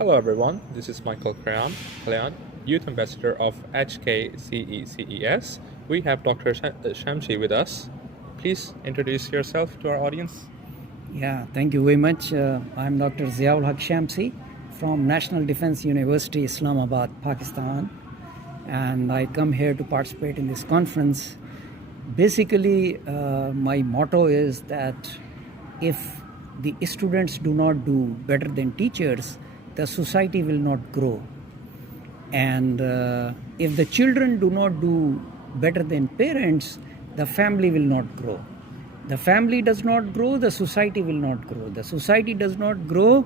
Hello everyone, this is Michael Kalyan, Youth Ambassador of HKCECES. We have Dr. Shamsi with us. Please introduce yourself to our audience. Yeah, thank you very much. I'm Dr. Ziaul Haque Shamsi from National Defense University, Islamabad, Pakistan. And I come here to participate in this conference. Basically, my motto is that if the students do not do better than teachers, the society will not grow. And if the children do not do better than parents, the family will not grow. The family does not grow, the society will not grow. The society does not grow,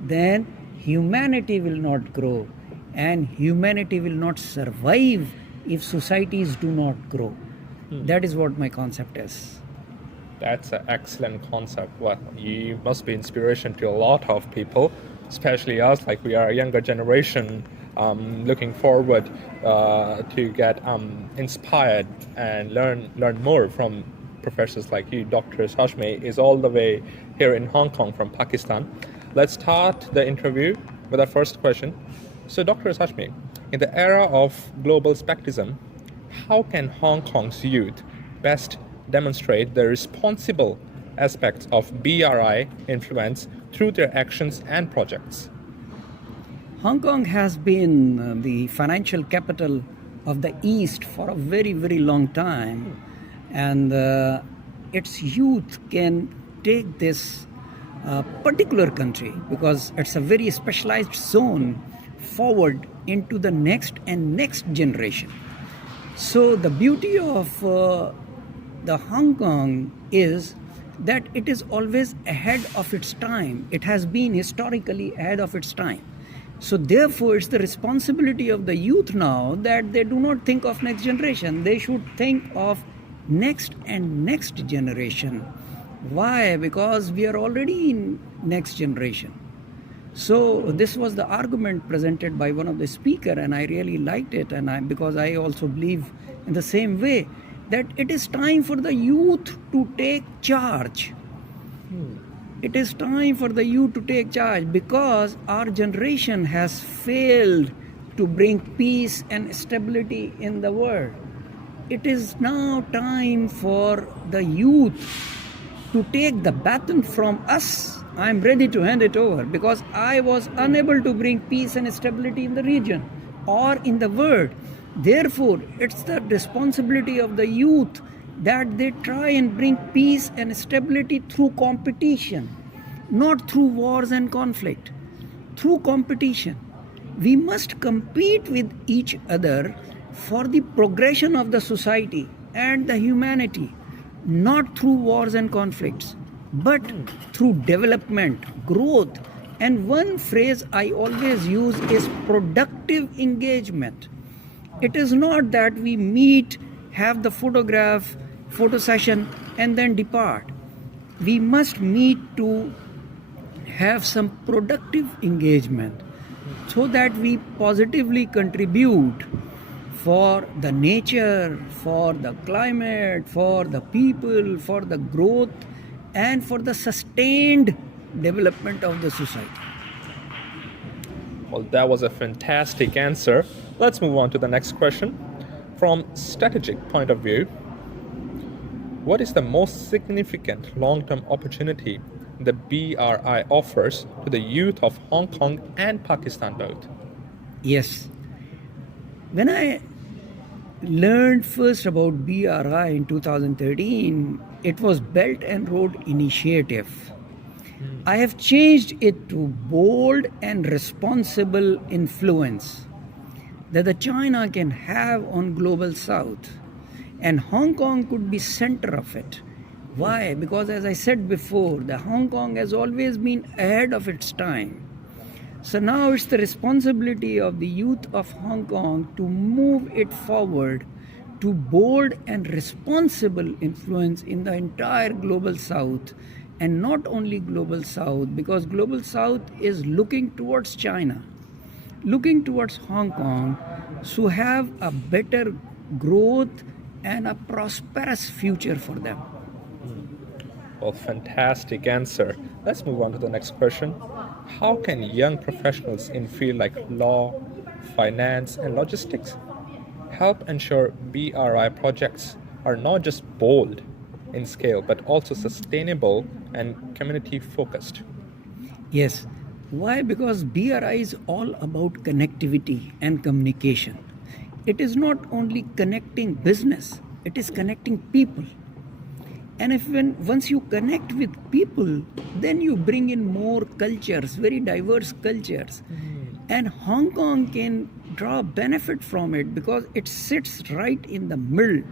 then humanity will not grow. And humanity will not survive if societies do not grow. That is what my concept is. That's an excellent concept. Well, you must be inspiration to a lot of people, especially us, like we are a younger generation, looking forward to get inspired and learn more from professors like you. Dr. Hashmi is all the way here in Hong Kong from Pakistan. Let's start the interview with our first question. So, Dr. Hashmi, in the era of global spectrism, how can Hong Kong's youth best demonstrate the responsible aspects of BRI influence through their actions and projects? Hong Kong has been the financial capital of the East for a very, very long time. And its youth can take this particular country, because it's a very specialized zone, forward into the next and next generation. So the beauty of the Hong Kong is that it is always ahead of its time. It has been historically ahead of its time. So therefore, it's the responsibility of the youth now that they do not think of next generation. They should think of next and next generation. Why? Because we are already in next generation. So this was the argument presented by one of the speaker, and I really liked it, and because I also believe in the same way that it is time for the youth to take charge. It is time for the youth to take charge, because our generation has failed to bring peace and stability in the world. It is now time for the youth to take the baton from us. I am ready to hand it over, because I was unable to bring peace and stability in the region or in the world. Therefore, it's the responsibility of the youth that they try and bring peace and stability through competition, not through wars and conflict. Through competition. We must compete with each other for the progression of the society and the humanity, not through wars and conflicts, but through development, growth. And one phrase I always use is productive engagement. It is not that we meet, have the photo session, and then depart. We must meet to have some productive engagement so that we positively contribute for the nature, for the climate, for the people, for the growth, and for the sustained development of the society. Well, that was a fantastic answer. Let's move on to the next question. From strategic point of view, what is the most significant long-term opportunity the BRI offers to the youth of Hong Kong and Pakistan both? Yes. When I learned first about BRI in 2013, it was Belt and Road Initiative. I have changed it to bold and responsible influence that the China can have on Global South, and Hong Kong could be center of it. Why? Because as I said before, the Hong Kong has always been ahead of its time. So now it's the responsibility of the youth of Hong Kong to move it forward to bold and responsible influence in the entire Global South, and not only Global South, because Global South is looking towards China, looking towards Hong Kong to have a better growth and a prosperous future for them. Well, fantastic answer. Let's move on to the next question. how can young professionals in fields like law, finance, and logistics help ensure BRI projects are not just bold in scale but also sustainable and community focused? Yes. Why? Because BRI is all about connectivity and communication. It is not only connecting business, it is connecting people. And if once you connect with people, then you bring in more cultures, very diverse cultures. And Hong Kong can draw benefit from it because it sits right in the middle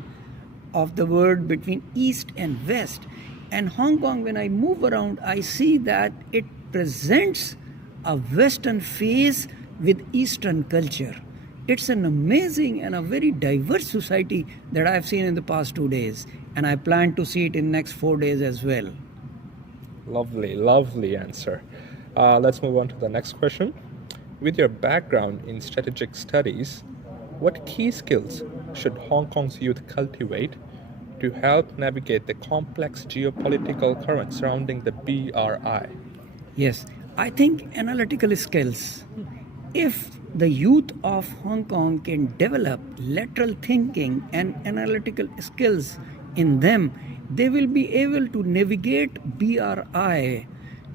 of the world between East and West. And Hong Kong, when I move around, I see that it presents a Western face with Eastern culture. It's an amazing and a very diverse society that I've seen in the past 2 days, and I plan to see it in the next 4 days as well. Lovely, lovely answer. Let's move on to the next question. With your background in strategic studies, what key skills should Hong Kong's youth cultivate to help navigate the complex geopolitical currents surrounding the BRI? Yes, I think analytical skills. If the youth of Hong Kong can develop lateral thinking and analytical skills in them, they will be able to navigate BRI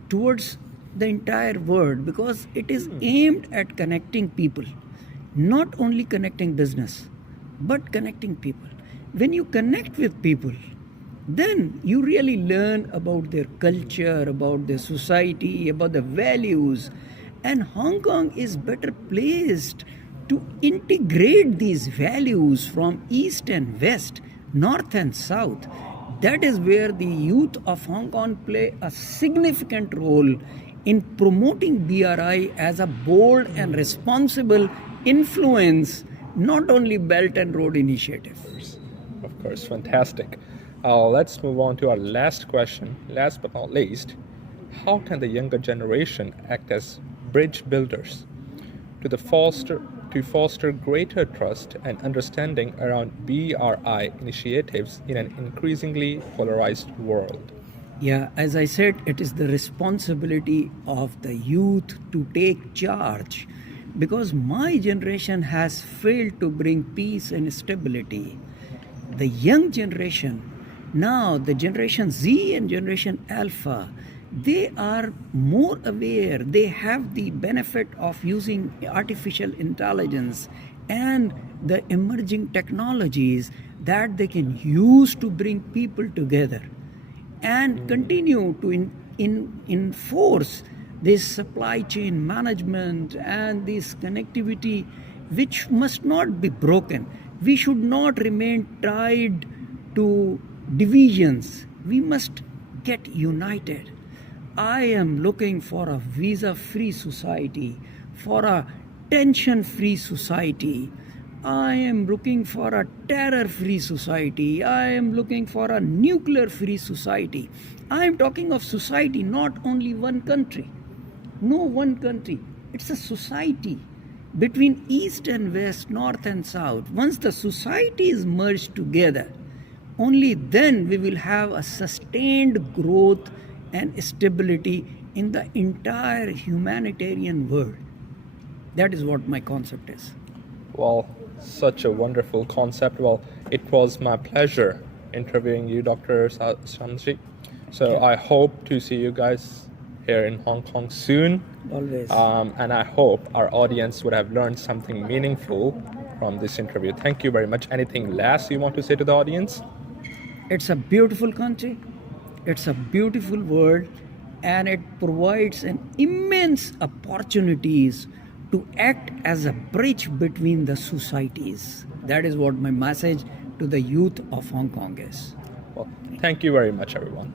towards the entire world because it is aimed at connecting people, not only connecting business, but connecting people. When you connect with people, then you really learn about their culture, about their society, about the values. And Hong Kong is better placed to integrate these values from East and West, North and South. That is where the youth of Hong Kong play a significant role in promoting BRI as a bold and responsible influence, not only Belt and Road Initiative. Of course, fantastic. Let's move on to our last question. Last but not least, how can the younger generation act as bridge builders to foster greater trust and understanding around BRI initiatives in an increasingly polarized world? Yeah, as I said, it is the responsibility of the youth to take charge because my generation has failed to bring peace and stability. The young generation, now the generation Z and generation Alpha, they are more aware. They have the benefit of using artificial intelligence and the emerging technologies that they can use to bring people together and continue to enforce this supply chain management and this connectivity, which must not be broken. We should not remain tied to divisions. We must get united. I am looking for a visa-free society, for a tension-free society. I am looking for a terror-free society. I am looking for a nuclear-free society. I am talking of society, not only one country. No one country. It's a society between East and West, North and South. Once the society is merged together, only then we will have a sustained growth and stability in the entire humanitarian world. That is what my concept is. Well, such a wonderful concept. Well, it was my pleasure interviewing you, Dr. Shamsi. So I hope to see you guys here in Hong Kong soon. Always. And I hope our audience would have learned something meaningful from this interview. Thank you very much. Anything last you want to say to the audience? It's a beautiful country. It's a beautiful world, and it provides an immense opportunities to act as a bridge between the societies. That is what my message to the youth of Hong Kong is. Well, thank you very much, everyone.